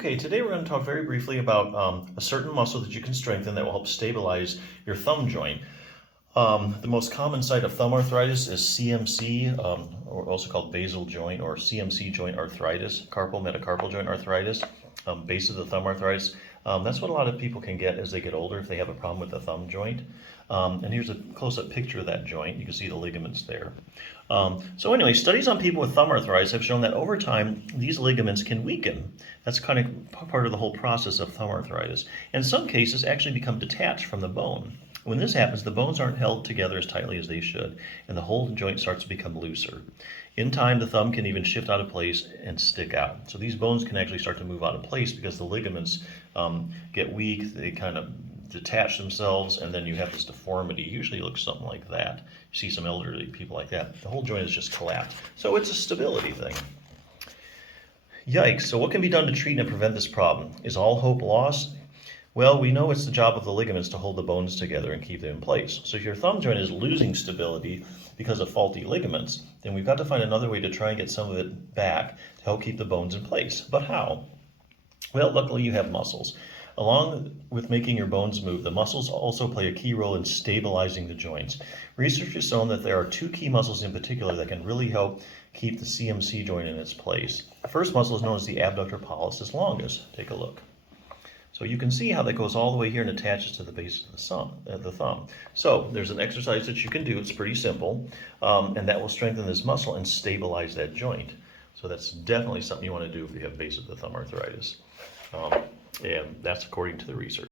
Okay, today we're going to talk very briefly about a certain muscle that you can strengthen that will help stabilize your thumb joint. The most common site of thumb arthritis is CMC, or also called basal joint or CMC joint arthritis, carpal metacarpal joint arthritis, base of the thumb arthritis. That's what a lot of people can get as they get older if they have a problem with the thumb joint. And here's a close-up picture of that joint. You can see the ligaments there. So anyway, studies on people with thumb arthritis have shown that over time, these ligaments can weaken. That's kind of part of the whole process of thumb arthritis. In some cases, actually become detached from the bone. When this happens, the bones aren't held together as tightly as they should, and the whole joint starts to become looser. In time, the thumb can even shift out of place and stick out. So these bones can actually start to move out of place because the ligaments get weak, they kind of detach themselves, and then you have this deformity. Usually it looks something like that. You see some elderly people like that. The whole joint is just collapsed. So it's a stability thing. Yikes. So what can be done to treat and prevent this problem? Is all hope lost? Well, we know it's the job of the ligaments to hold the bones together and keep them in place. So if your thumb joint is losing stability because of faulty ligaments, then we've got to find another way to try and get some of it back to help keep the bones in place. But how? Well, luckily you have muscles. Along with making your bones move, the muscles also play a key role in stabilizing the joints. Research has shown that there are two key muscles in particular that can really help keep the CMC joint in its place. The first muscle is known as the abductor pollicis longus. Take a look. So you can see how that goes all the way here and attaches to the base of the thumb. So there's an exercise that you can do. It's pretty simple, and that will strengthen this muscle and stabilize that joint. So that's definitely something you want to do if you have base of the thumb arthritis. And that's according to the research.